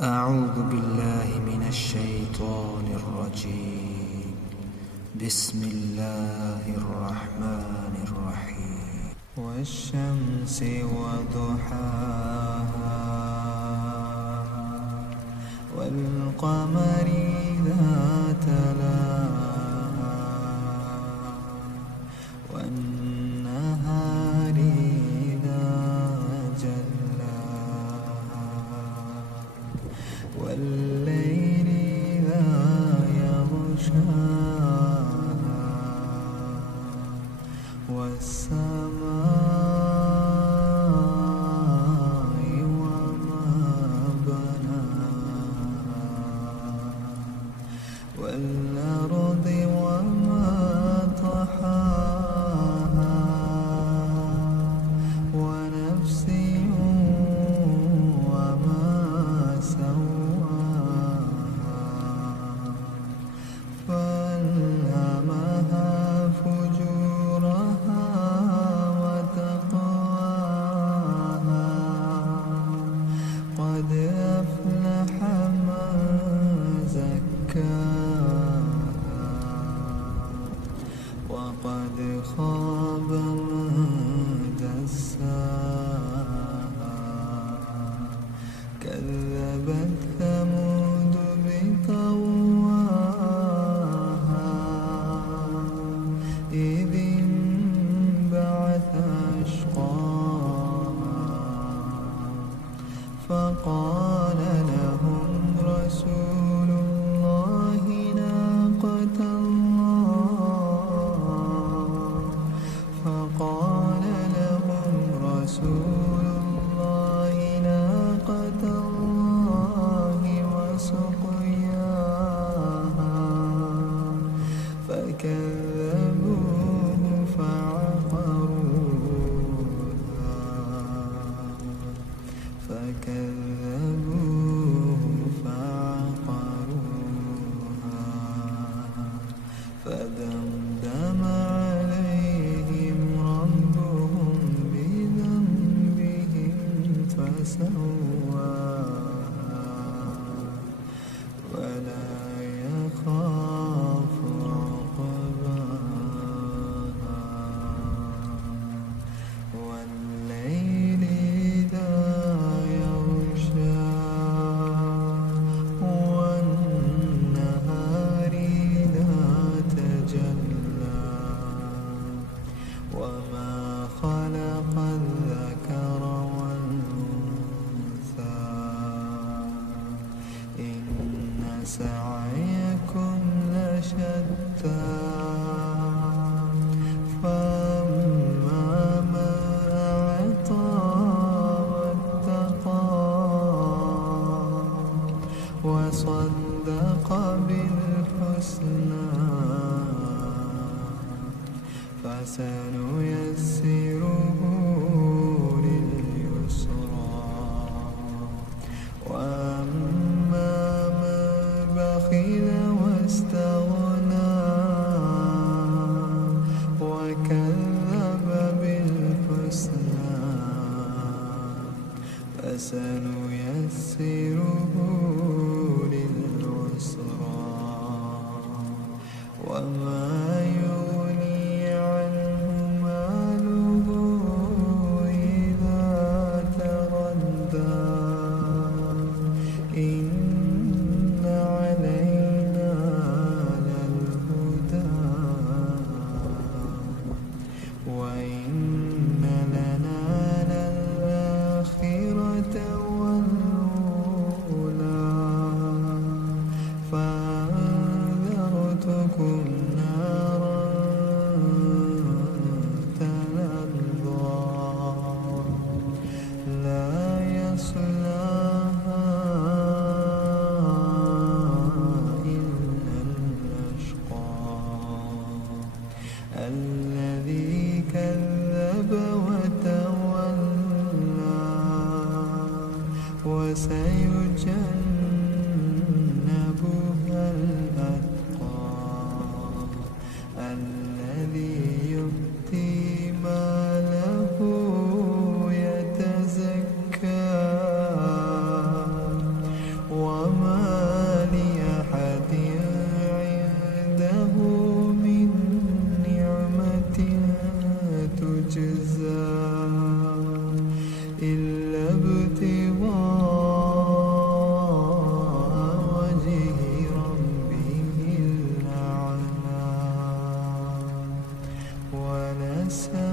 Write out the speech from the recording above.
أعوذ بالله من الشيطان الرجيم. بسم الله الرحمن الرحيم. والشمس وضحاها والقمر إذا تلاها والنهار إذا جلاها والليل إذا يغشاها والسماء وما بناها والأرض وما طحاها ونفس وما سواها فألهمها فجورها وتقواها قد أفلح من زكاها وقد خاب من دساها كذبت ثمود بطغواها إذ انبعث أشقاها فقال لهم رسول الله ناقة الله فقال لهم رسول الله ناقة الله وسقياها فكذبوه فعقروها فدمدم عليهم ربهم بذنبهم فسواها ولا يخاف عقباها والليل إذا يغشى والنهار إذا تجلى وما خلق الذكر والأنثى إن سعيكم لشتى فأما من أعطى واتقى وصدق بالحسنى فسنيسره لليسرى وأما من بخل واستغنى وكذب بالحسنى فسنيسره للعسرى وما يغني عنه ماله إذا تردى إن علينا للهدى وإن لنا للآخرة سهى